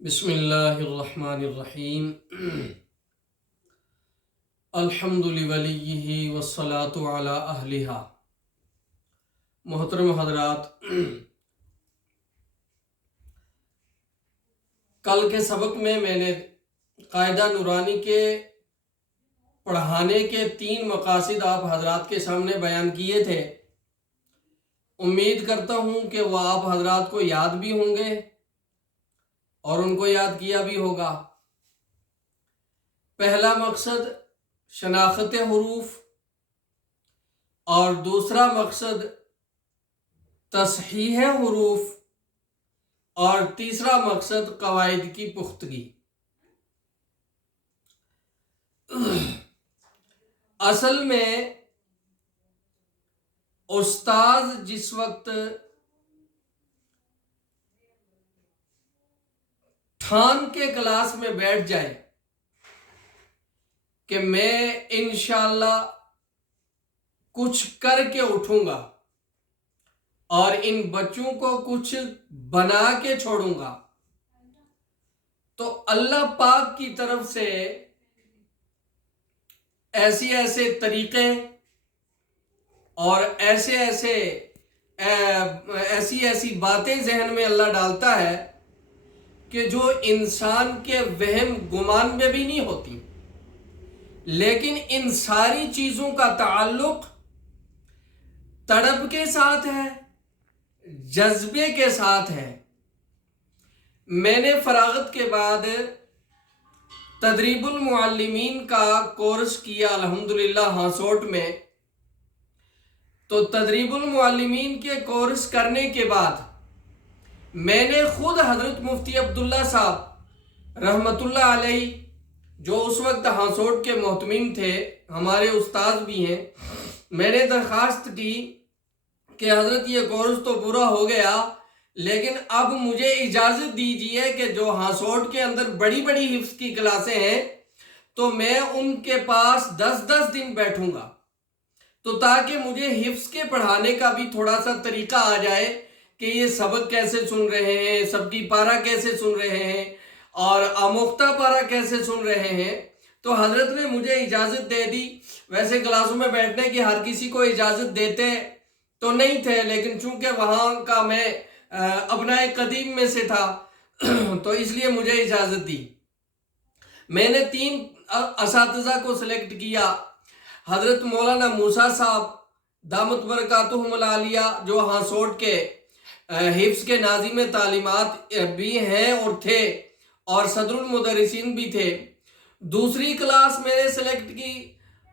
بسم اللہ الرحمن الرحیم الحمد لولیہ والصلاة علی اہلہا۔ محترم حضرات، کل کے سبق میں نے قاعدہ نورانی کے پڑھانے کے 3 مقاصد آپ حضرات کے سامنے بیان کیے تھے۔ امید کرتا ہوں کہ وہ آپ حضرات کو یاد بھی ہوں گے اور ان کو یاد کیا بھی ہوگا۔ پہلا مقصد شناخت حروف، اور دوسرا مقصد تصحیح حروف، اور تیسرا مقصد قواعد کی پختگی۔ اصل میں استاذ جس وقت ٹھان کے کلاس میں بیٹھ جائے کہ میں انشاءاللہ کچھ کر کے اٹھوں گا اور ان بچوں کو کچھ بنا کے چھوڑوں گا، تو اللہ پاک کی طرف سے ایسے طریقے اور ایسی باتیں ذہن میں اللہ ڈالتا ہے کہ جو انسان کے وہم گمان میں بھی نہیں ہوتی، لیکن ان ساری چیزوں کا تعلق تڑپ کے ساتھ ہے، جذبے کے ساتھ ہے۔ میں نے فراغت کے بعد تدریب المعلمین کا کورس کیا الحمدللہ ہاسوٹ میں، تو تدریب المعلمین کے کورس کرنے کے بعد میں نے خود حضرت مفتی عبداللہ صاحب رحمت اللہ علیہ، جو اس وقت ہاسوٹ کے محتمم تھے، ہمارے استاذ بھی ہیں، میں نے درخواست کی کہ حضرت یہ کورس تو پورا ہو گیا، لیکن اب مجھے اجازت دیجیے کہ جو ہاسوٹ کے اندر بڑی حفظ کی کلاسیں ہیں تو میں ان کے پاس 10 دن بیٹھوں گا، تو تاکہ مجھے حفظ کے پڑھانے کا بھی تھوڑا سا طریقہ آ جائے کہ یہ سبق کیسے سن رہے ہیں، سب کی پارہ کیسے سن رہے ہیں اور آموختہ پارہ کیسے سن رہے ہیں۔ تو حضرت نے مجھے اجازت دے دی۔ ویسے کلاسوں میں بیٹھنے کی ہر کسی کو اجازت دیتے تو نہیں تھے، لیکن چونکہ وہاں کا میں ابنائے قدیم میں سے تھا تو اس لیے مجھے اجازت دی۔ میں نے 3 اساتذہ کو سلیکٹ کیا، حضرت مولانا موسیٰ صاحب دامت برکاتہم العالیہ، جو ہاسوٹ کے حفظ کے ناظم تعلیمات بھی ہیں اور تھے، اور صدر المدرسین بھی تھے۔ دوسری کلاس میں نے سلیکٹ کی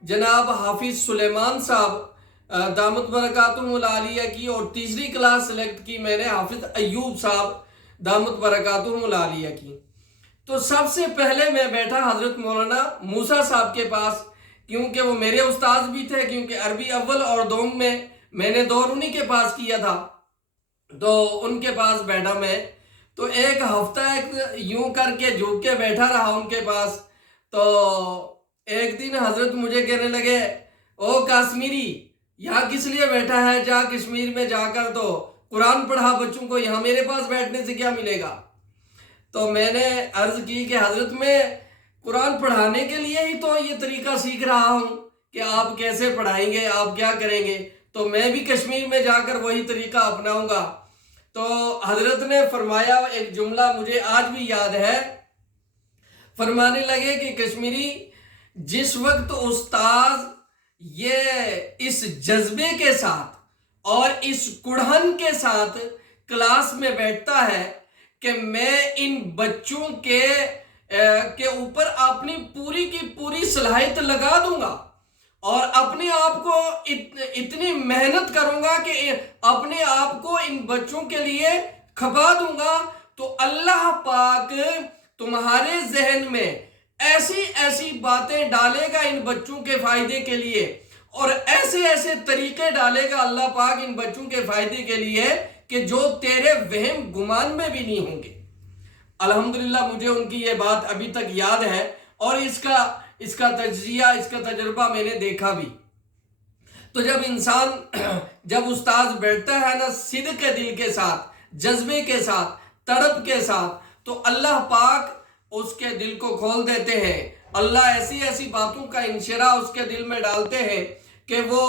جناب حافظ سلیمان صاحب دامت برکاتہم العالیہ کی، اور تیسری کلاس سلیکٹ کی میں نے حافظ ایوب صاحب دامت برکاتہم العالیہ کی۔ تو سب سے پہلے میں بیٹھا حضرت مولانا موسیٰ صاحب کے پاس، کیونکہ وہ میرے استاذ بھی تھے، کیونکہ عربی اول اور دوم میں نے دور انہی کے پاس کیا تھا، تو ان کے پاس بیٹھا میں۔ تو ایک ہفتہ یوں کر کے جھک کے بیٹھا رہا ان کے پاس۔ تو ایک دن حضرت مجھے کہنے لگے، او کشمیری، یہاں کس لیے بیٹھا ہے؟ جا کشمیر میں جا کر تو قرآن پڑھا بچوں کو، یہاں میرے پاس بیٹھنے سے کیا ملے گا؟ تو میں نے عرض کی کہ حضرت میں قرآن پڑھانے کے لیے ہی تو یہ طریقہ سیکھ رہا ہوں کہ آپ کیسے پڑھائیں گے، آپ کیا کریں گے، تو میں بھی کشمیر میں جا کر وہی طریقہ اپناؤں گا۔ تو حضرت نے فرمایا، ایک جملہ مجھے آج بھی یاد ہے، فرمانے لگے کہ کشمیری، جس وقت استاذ یہ اس جذبے کے ساتھ اور اس کڑھن کے ساتھ کلاس میں بیٹھتا ہے کہ میں ان بچوں کے اوپر اپنی پوری کی پوری صلاحیت لگا دوں گا اور اپنے آپ کو اتنی محنت کروں گا کہ اپنے آپ کو ان بچوں کے لیے کھپا دوں گا، تو اللہ پاک تمہارے ذہن میں ایسی باتیں ڈالے گا ان بچوں کے فائدے کے لیے، اور ایسے طریقے ڈالے گا اللہ پاک ان بچوں کے فائدے کے لیے کہ جو تیرے وہم گمان میں بھی نہیں ہوں گے۔ الحمدللہ مجھے ان کی یہ بات ابھی تک یاد ہے، اور اس کا تجزیہ، اس کا تجربہ میں نے دیکھا بھی۔ تو جب استاذ بیٹھتا ہے نا صدق کے دل کے ساتھ، جذبے کے ساتھ، تڑپ کے ساتھ، تو اللہ پاک اس کے دل کو کھول دیتے ہیں، اللہ ایسی ایسی باتوں کا انشراح اس کے دل میں ڈالتے ہیں کہ وہ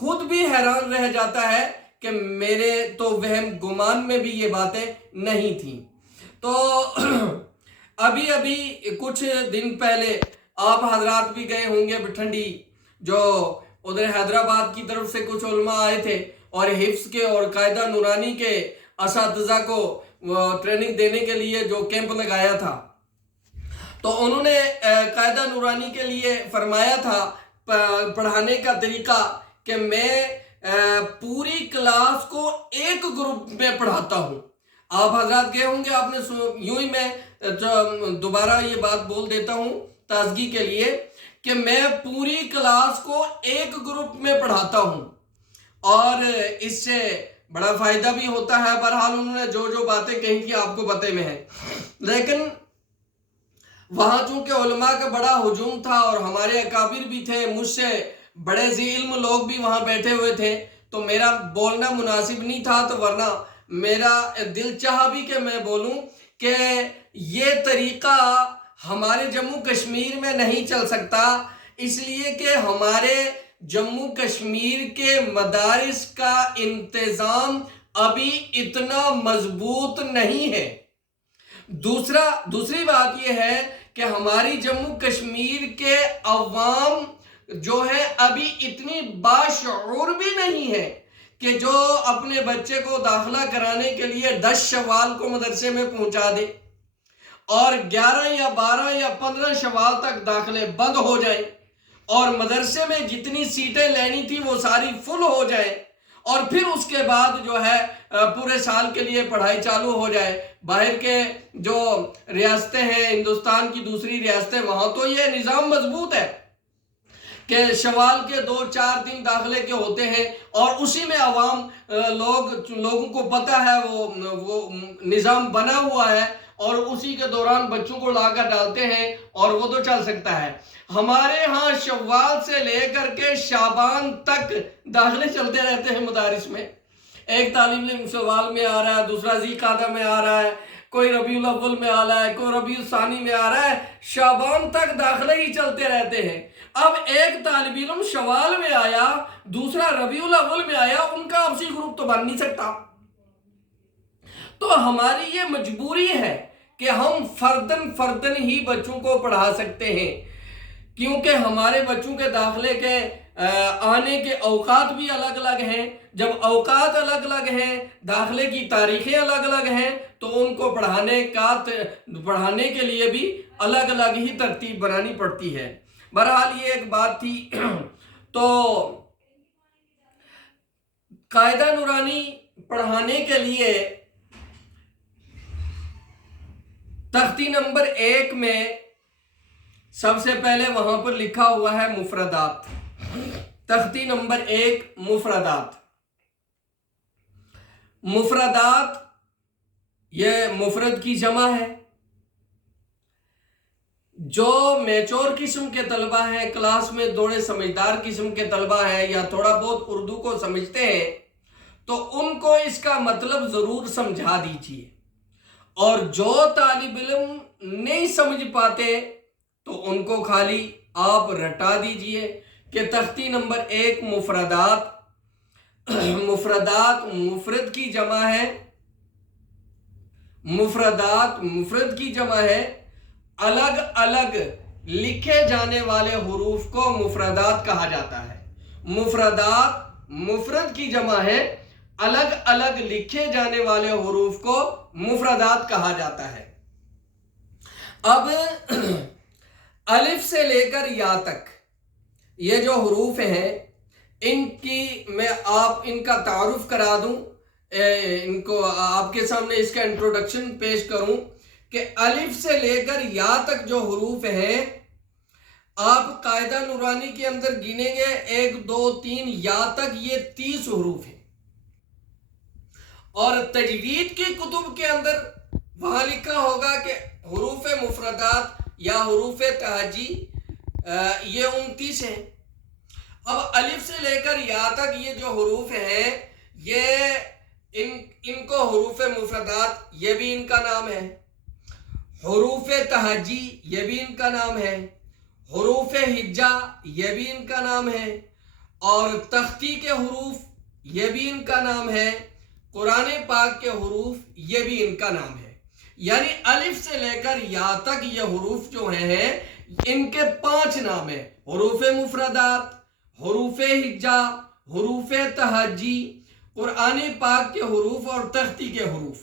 خود بھی حیران رہ جاتا ہے کہ میرے تو وہم گمان میں بھی یہ باتیں نہیں تھیں۔ تو ابھی کچھ دن پہلے آپ حضرات بھی گئے ہوں گے بٹھنڈی، جو ادھر حیدرآباد کی طرف سے کچھ علماء آئے تھے اور حفظ کے اور قاعدہ نورانی کے اساتذہ کو ٹریننگ دینے کے لیے جو کیمپ لگایا تھا، تو انہوں نے قاعدہ نورانی کے لیے فرمایا تھا پڑھانے کا طریقہ کہ میں پوری کلاس کو ایک گروپ میں پڑھاتا ہوں۔ آپ حضرات گئے ہوں گے، آپ نے یوں ہی میں دوبارہ یہ بات بول دیتا ہوں تازگی کے لیے کہ میں پوری کلاس کو ایک گروپ میں پڑھاتا ہوں، اور اس سے بڑا فائدہ بھی ہوتا ہے۔ بہرحال انہوں نے جو باتیں کہیں تھی آپ کو پتہ میں ہے، لیکن وہاں چونکہ علماء کا بڑا ہجوم تھا اور ہمارے اکابر بھی تھے، مجھ سے بڑے ذی علم لوگ بھی وہاں بیٹھے ہوئے تھے، تو میرا بولنا مناسب نہیں تھا، تو ورنہ میرا دل چاہا بھی کہ میں بولوں کہ یہ طریقہ ہمارے جموں کشمیر میں نہیں چل سکتا، اس لیے کہ ہمارے جموں کشمیر کے مدارس کا انتظام ابھی اتنا مضبوط نہیں ہے۔ دوسری بات یہ ہے کہ ہماری جموں کشمیر کے عوام جو ہے ابھی اتنی باشعور بھی نہیں ہے کہ جو اپنے بچے کو داخلہ کرانے کے لیے 10 شوال کو مدرسے میں پہنچا دے اور 11 یا 12 یا 15 شوال تک داخلے بند ہو جائیں، اور مدرسے میں جتنی سیٹیں لینی تھی وہ ساری فل ہو جائیں، اور پھر اس کے بعد جو ہے پورے سال کے لیے پڑھائی چالو ہو جائے۔ باہر کے جو ریاستیں ہیں، ہندوستان کی دوسری ریاستیں، وہاں تو یہ نظام مضبوط ہے کہ شوال کے 2-4 دن داخلے کے ہوتے ہیں، اور اسی میں عوام لوگوں کو پتہ ہے، وہ نظام بنا ہوا ہے، اور اسی کے دوران بچوں کو لا کر ڈالتے ہیں، اور وہ تو چل سکتا ہے۔ ہمارے ہاں شوال سے لے کر کے شعبان تک داخلے چلتے رہتے ہیں مدارس میں، ایک طالب علم شوال میں آ رہا ہے، دوسرا ذی قعدہ میں آ رہا ہے، کوئی ربیع الاول میں آ رہا ہے، کوئی ربیع الثانی میں آ رہا ہے، شعبان تک داخلے ہی چلتے رہتے ہیں۔ اب ایک طالب علم شوال میں آیا، دوسرا ربیع الاول میں آیا، ان کا آپسی گروپ تو بن نہیں سکتا۔ تو ہماری یہ مجبوری ہے کہ ہم فردن ہی بچوں کو پڑھا سکتے ہیں، کیونکہ ہمارے بچوں کے داخلے کے آنے کے اوقات بھی الگ الگ ہیں۔ جب اوقات الگ الگ ہیں، داخلے کی تاریخیں الگ الگ ہیں، تو ان کو پڑھانے کے لیے بھی الگ الگ ہی ترتیب بنانی پڑتی ہے۔ بہرحال یہ ایک بات تھی۔ تو قاعدہ نورانی پڑھانے کے لیے تختی نمبر 1 میں سب سے پہلے وہاں پر لکھا ہوا ہے مفردات۔ تختی نمبر 1 مفردات۔ مفردات یہ مفرد کی جمع ہے۔ جو میچور قسم کے طلبہ ہیں، کلاس میں تھوڑے سمجھدار قسم کے طلبہ ہیں، یا تھوڑا بہت اردو کو سمجھتے ہیں، تو ان کو اس کا مطلب ضرور سمجھا دیجیے، اور جو طالب علم نہیں سمجھ پاتے تو ان کو خالی آپ رٹا دیجئے کہ تختی نمبر 1 مفردات۔ مفردات مفرد کی جمع ہے، مفردات مفرد کی جمع ہے۔ الگ الگ لکھے جانے والے حروف کو مفردات کہا جاتا ہے۔ مفردات مفرد کی جمع ہے، الگ الگ لکھے جانے والے حروف کو مفردات کہا جاتا ہے۔ اب الف سے لے کر یا تک یہ جو حروف ہیں، ان کی میں ان کا تعارف کرا دوں، ان کو آپ کے سامنے اس کا انٹروڈکشن پیش کروں کہ الف سے لے کر یا تک جو حروف ہیں، آپ قاعدہ نورانی کے اندر گنیں گے 1 2 3 یا تک یہ 30 حروف ہیں، اور تجوید کی کتب کے اندر وہاں لکھا ہوگا کہ حروف مفردات یا حروف تہجی یہ 29 ہیں۔ اب الف سے لے کر یا تک یہ جو حروف ہیں، یہ ان کو حروف مفردات یہ بھی ان کا نام ہے، حروف تہجی یہ بھی ان کا نام ہے، حروف ہجا یہ بھی ان کا نام ہے، اور تختی کے حروف یہ بھی ان کا نام ہے، قرآن پاک کے حروف یہ بھی ان کا نام ہے۔ یعنی الف سے لے کر یا تک یہ حروف جو ہیں ان کے 5 نام ہیں: حروف مفردات، حروف ہجا، حروف تہجی، قرآن پاک کے حروف اور تختی کے حروف۔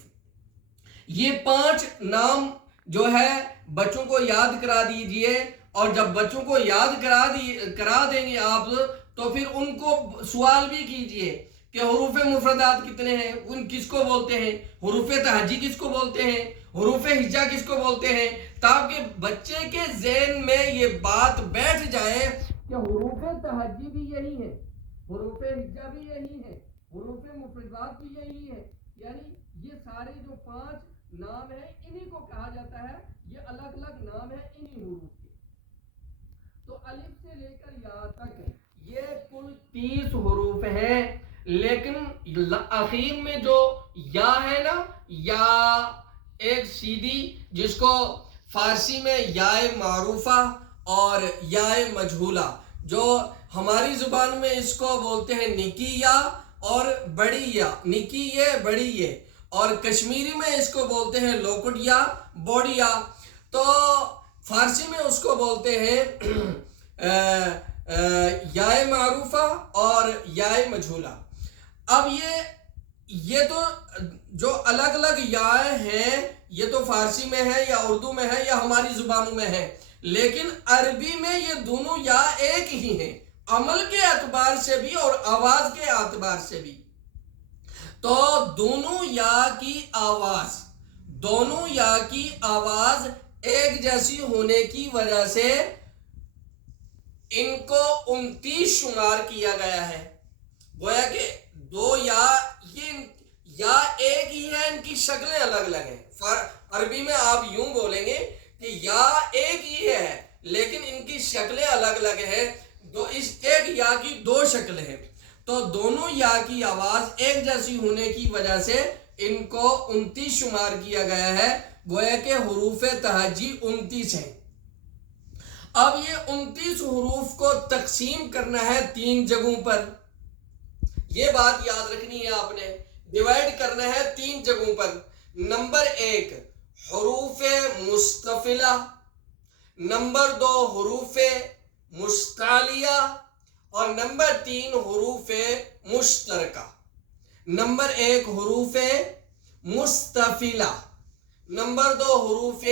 یہ 5 نام جو ہے بچوں کو یاد کرا دیجئے، اور جب بچوں کو یاد کرا دیں گے آپ تو پھر ان کو سوال بھی کیجئے کہ حروف مفردات کتنے ہیں، ان کس کو بولتے ہیں، حروف تہجی کس کو بولتے ہیں، حروف ہجا کس کو بولتے ہیں، تاکہ بچے کے ذہن میں یہ بات بیٹھ جائے کہ حروف تہجی بھی یہی ہے، حروف ہجا بھی یہی ہے، حروف مفردات بھی یہی ہے۔ یعنی یہ سارے جو 5 نام ہیں انہی کو کہا جاتا ہے، یہ الگ الگ نام ہے انہی حروف کے۔ تو الف سے لے کر یا تک یہ کل 30 حروف ہیں، لیکن آخر میں جو یا ہے نا، یا ایک سیدھی جس کو فارسی میں یا معروفہ اور یا مجہولہ، جو ہماری زبان میں اس کو بولتے ہیں نکی یا اور بڑی یا، نکی یہ بڑی یہ، اور کشمیری میں اس کو بولتے ہیں لوکٹ یا بوڑی یا، تو فارسی میں اس کو بولتے ہیں یا معروفہ اور یا مجہولہ۔ اب یہ تو جو الگ الگ یا ہیں یہ تو فارسی میں ہے یا اردو میں ہے یا ہماری زبانوں میں ہے، لیکن عربی میں یہ دونوں یا ایک ہی ہیں، عمل کے اعتبار سے بھی اور آواز کے اعتبار سے بھی۔ تو دونوں یا کی آواز ایک جیسی ہونے کی وجہ سے ان کو 29 شمار کیا گیا ہے۔ گویا کہ دو یا ایک ہی ہے، ان کی شکلیں الگ الگ ہیں۔ عربی میں آپ یوں بولیں گے کہ یا ایک ہی ہے لیکن ان کی شکلیں الگ الگ ہیں، اس ایک یا کی 2 شکلیں ہیں۔ تو دونوں یا کی آواز ایک جیسی ہونے کی وجہ سے ان کو 29 شمار کیا گیا ہے، گویا کہ حروف تہجی 29 ہیں۔ اب یہ 29 حروف کو تقسیم کرنا ہے 3 جگہوں پر، یہ بات یاد رکھنی ہے آپ نے، ڈیوائیڈ کرنا ہے 3 جگہوں پر۔ نمبر 1 حروف مستفلہ، نمبر 2 حروف مستعلیہ، اور نمبر 3 حروف مشترکہ۔ نمبر 1 حروف مستفلہ، نمبر 2 حروف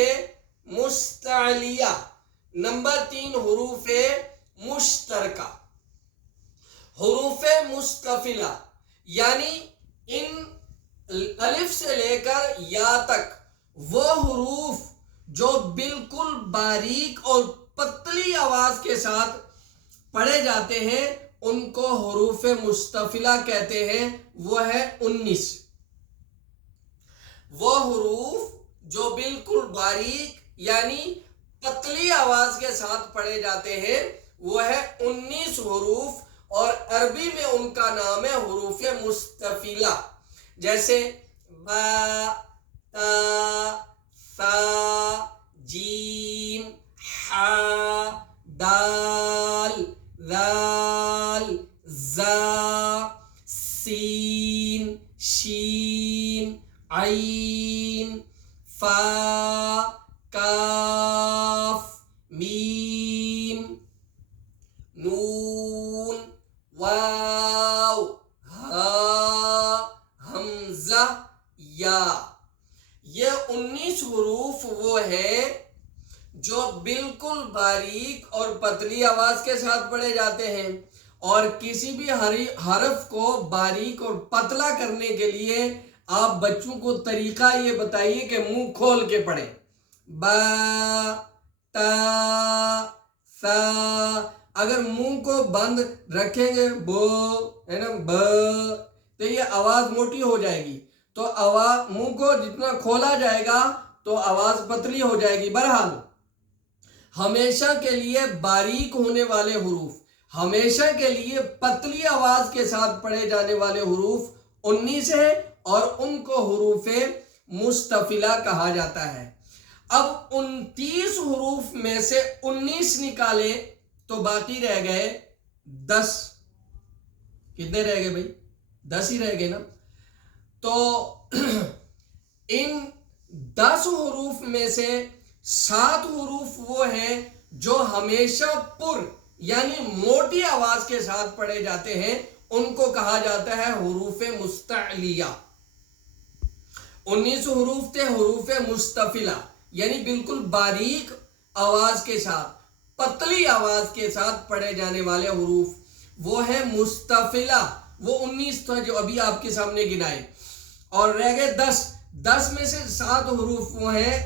مستعلیہ، نمبر 3 حروف مشترکہ۔ حروف مستفلہ یعنی ان الف سے لے کر یا تک وہ حروف جو بالکل باریک اور پتلی آواز کے ساتھ پڑھے جاتے ہیں ان کو حروف مستفلہ کہتے ہیں، وہ ہے 19۔ وہ حروف جو بالکل باریک یعنی پتلی آواز کے ساتھ پڑھے جاتے ہیں وہ ہے 19 حروف، اور عربی میں ان کا نام ہے حروف مستفلہ، جیسے با، تا، ثا، جیم، حا، دال، ذال، زا، سین، شین، عین، فا، کاف، میم، نون، واو، ہا، حمزہ، یا۔ یہ 19 حروف وہ ہیں جو بالکل باریک اور پتلی آواز کے ساتھ پڑھے جاتے ہیں، اور کسی بھی حرف کو باریک اور پتلا کرنے کے لیے آپ بچوں کو طریقہ یہ بتائیے کہ منہ کھول کے پڑھیں۔ با، تا، سا، اگر منہ کو بند رکھیں گے بو ہے نا ب، تو یہ آواز موٹی ہو جائے گی، تو آواز منہ کو جتنا کھولا جائے گا تو آواز پتلی ہو جائے گی۔ بہرحال ہمیشہ کے لیے باریک ہونے والے حروف، ہمیشہ کے لیے پتلی آواز کے ساتھ پڑھے جانے والے حروف 19 ہیں، اور ان کو حروف مستفلہ کہا جاتا ہے۔ اب 29 حروف میں سے 19 نکالے تو باقی رہ گئے 10۔ کتنے رہ گئے بھائی؟ 10 ہی رہ گئے نا۔ تو ان 10 حروف میں سے 7 حروف وہ ہیں جو ہمیشہ پر یعنی موٹی آواز کے ساتھ پڑھے جاتے ہیں، ان کو کہا جاتا ہے حروف مستعلیہ۔ 19 حروف تھے حروف مستفلہ یعنی بالکل باریک آواز کے ساتھ، پتلی آواز کے ساتھ پڑھے جانے والے حروف، وہ ہے مستفلہ۔ وہ 19 تھا جو ابھی آپ کے سامنے گنائے، اور رہ گئے 10 میں سے 7 حروف وہ ہیں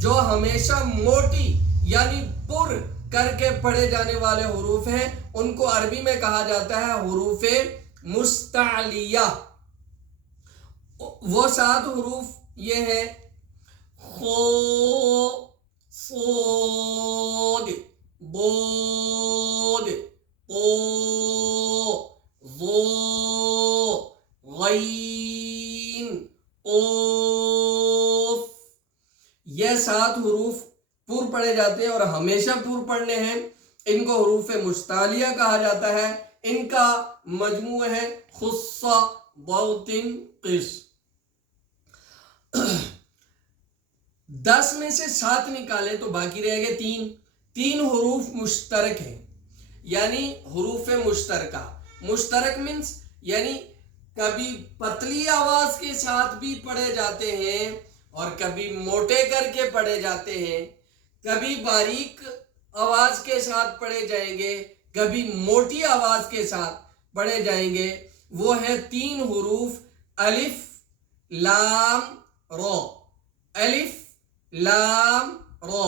جو ہمیشہ موٹی یعنی پر کر کے پڑھے جانے والے حروف ہیں، ان کو عربی میں کہا جاتا ہے حروف مستعلیہ۔ وہ 7 حروف یہ ہیں خو، صاد، ضاد، قو، ظو، غین، قاف۔ یہ 7 حروف پر پڑھے جاتے ہیں اور ہمیشہ پر پڑھنے ہیں، ان کو حروف مستعلیہ کہا جاتا ہے۔ ان کا مجموع ہے خص، ضغط، قص۔ 10 میں سے 7 نکالے تو باقی رہ گئے 3 حروف مشترک ہیں، یعنی حروف مشترکہ۔ مشترک مینس یعنی کبھی پتلی آواز کے ساتھ بھی پڑھے جاتے ہیں اور کبھی موٹے کر کے پڑھے جاتے ہیں، کبھی باریک آواز کے ساتھ پڑھے جائیں گے، کبھی موٹی آواز کے ساتھ پڑھے جائیں گے۔ وہ ہے 3 حروف الف، لام، رو۔ الف، لام، رو،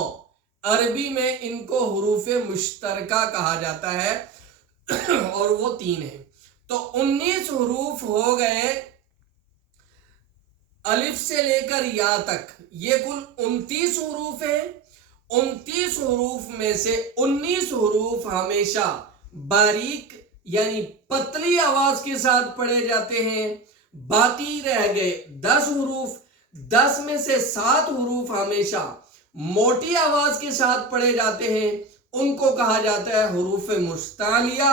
عربی میں ان کو حروف مشترکہ کہا جاتا ہے اور وہ 3 ہیں۔ تو 19 حروف ہو گئے الف سے لے کر یا تک، یہ کل 29 حروف ہیں۔ 29 حروف میں سے 19 حروف ہمیشہ باریک یعنی پتلی آواز کے ساتھ پڑھے جاتے ہیں، باقی رہ گئے 10 حروف۔ 10 میں سے 7 حروف ہمیشہ موٹی آواز کے ساتھ پڑھے جاتے ہیں، ان کو کہا جاتا ہے حروف مستعلیہ۔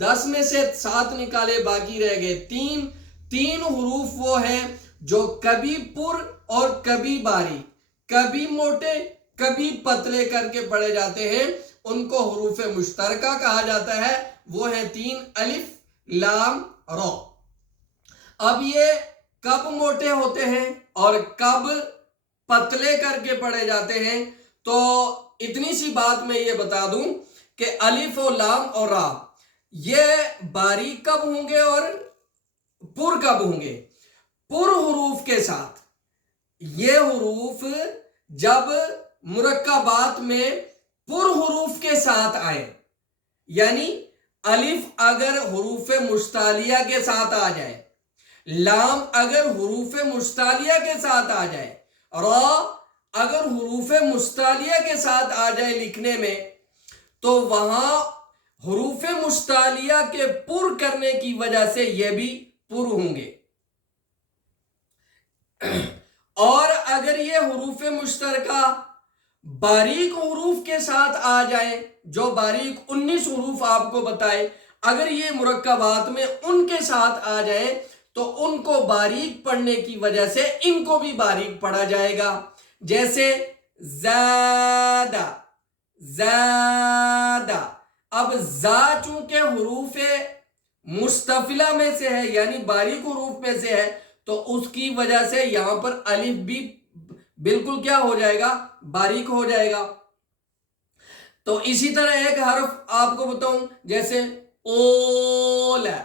10 میں سے 7 نکالے باقی رہ گئے 3 حروف وہ ہیں جو کبھی پر اور کبھی باریک، کبھی موٹے کبھی پتلے کر کے پڑھے جاتے ہیں، ان کو حروف مشترکہ کہا جاتا ہے۔ وہ ہے 3 الف، لام، رو۔ اب یہ کب موٹے ہوتے ہیں اور کب پتلے کر کے پڑھے جاتے ہیں، تو اتنی سی بات میں یہ بتا دوں کہ الف و لام اور را یہ باریک کب ہوں گے اور پر کب ہوں گے؟ پر حروف کے ساتھ۔ یہ حروف جب مرکبات میں پر حروف کے ساتھ آئے، یعنی الف اگر حروف مستعلیہ کے ساتھ آ جائے، لام اگر حروف مستعلیہ کے ساتھ آ جائے، را اگر حروف مستعلیہ کے ساتھ آ جائے لکھنے میں، تو وہاں حروف مستعلیہ کے پر کرنے کی وجہ سے یہ بھی پر ہوں گے۔ اور اگر یہ حروف مشترکہ باریک حروف کے ساتھ آ جائیں، جو باریک 19 حروف آپ کو بتائے، اگر یہ مرکبات میں ان کے ساتھ آ جائیں تو ان کو باریک پڑھنے کی وجہ سے ان کو بھی باریک پڑھا جائے گا۔ جیسے زادہ، زادہ۔ اب زا چونکہ حروف مستفلہ میں سے ہے یعنی باریک حروف میں سے ہے، تو اس کی وجہ سے یہاں پر الف بھی بالکل کیا ہو جائے گا؟ باریک ہو جائے گا۔ تو اسی طرح ایک حرف آپ کو بتاؤں، جیسے اولا،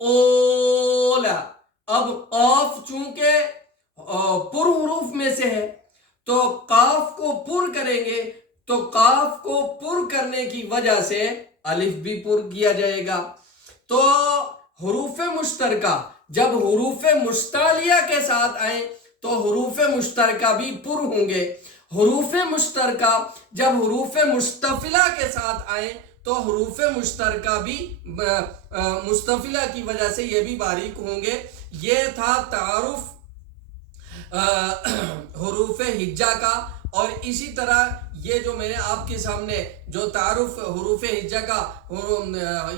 اولا۔ اب قاف چونکہ پر حروف میں سے ہے تو قاف کو پر کریں گے، تو قاف کو پر کرنے کی وجہ سے الف بھی پر کیا جائے گا۔ تو حروف مشترکہ جب حروف مستعلیہ کے ساتھ آئیں تو حروف مشترکہ بھی پر ہوں گے۔ حروف مشترکہ جب حروف مستفلہ کے ساتھ آئیں تو حروف مشترکہ بھی مستفلہ کی وجہ سے یہ بھی باریک ہوں گے۔ یہ تھا تعارف حروف ہجا کا۔ اور اسی طرح یہ جو میں نے آپ کے سامنے جو تعارف حروف ہجا کا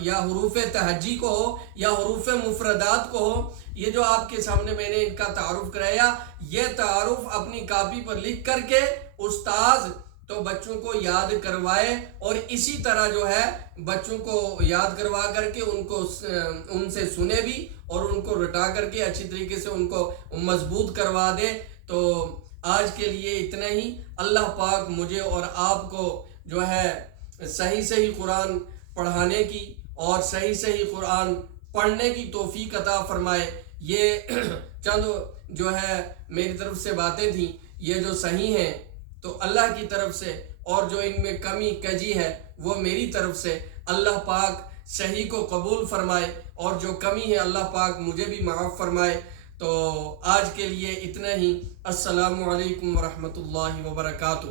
یا حروف تہجی کو ہو یا حروف مفردات کو ہو، یہ جو آپ کے سامنے میں نے ان کا تعارف کرایا، یہ تعارف اپنی کاپی پر لکھ کر کے استاذ تو بچوں کو یاد کروائے، اور اسی طرح جو ہے بچوں کو یاد کروا کر کے ان سے سنے بھی اور ان کو رٹا کر کے اچھی طریقے سے ان کو مضبوط کروا دے۔ تو آج کے لیے اتنا ہی۔ اللہ پاک مجھے اور آپ کو جو ہے صحیح قرآن پڑھانے کی اور صحیح قرآن پڑھنے کی توفیق عطا فرمائے۔ یہ چند جو ہے میری طرف سے باتیں تھیں، یہ جو صحیح ہیں تو اللہ کی طرف سے، اور جو ان میں کمی کجی ہے وہ میری طرف سے۔ اللہ پاک صحیح کو قبول فرمائے اور جو کمی ہے اللہ پاک مجھے بھی معاف فرمائے۔ تو آج کے لیے اتنا ہی۔ السلام علیکم ورحمۃ اللہ وبرکاتہ۔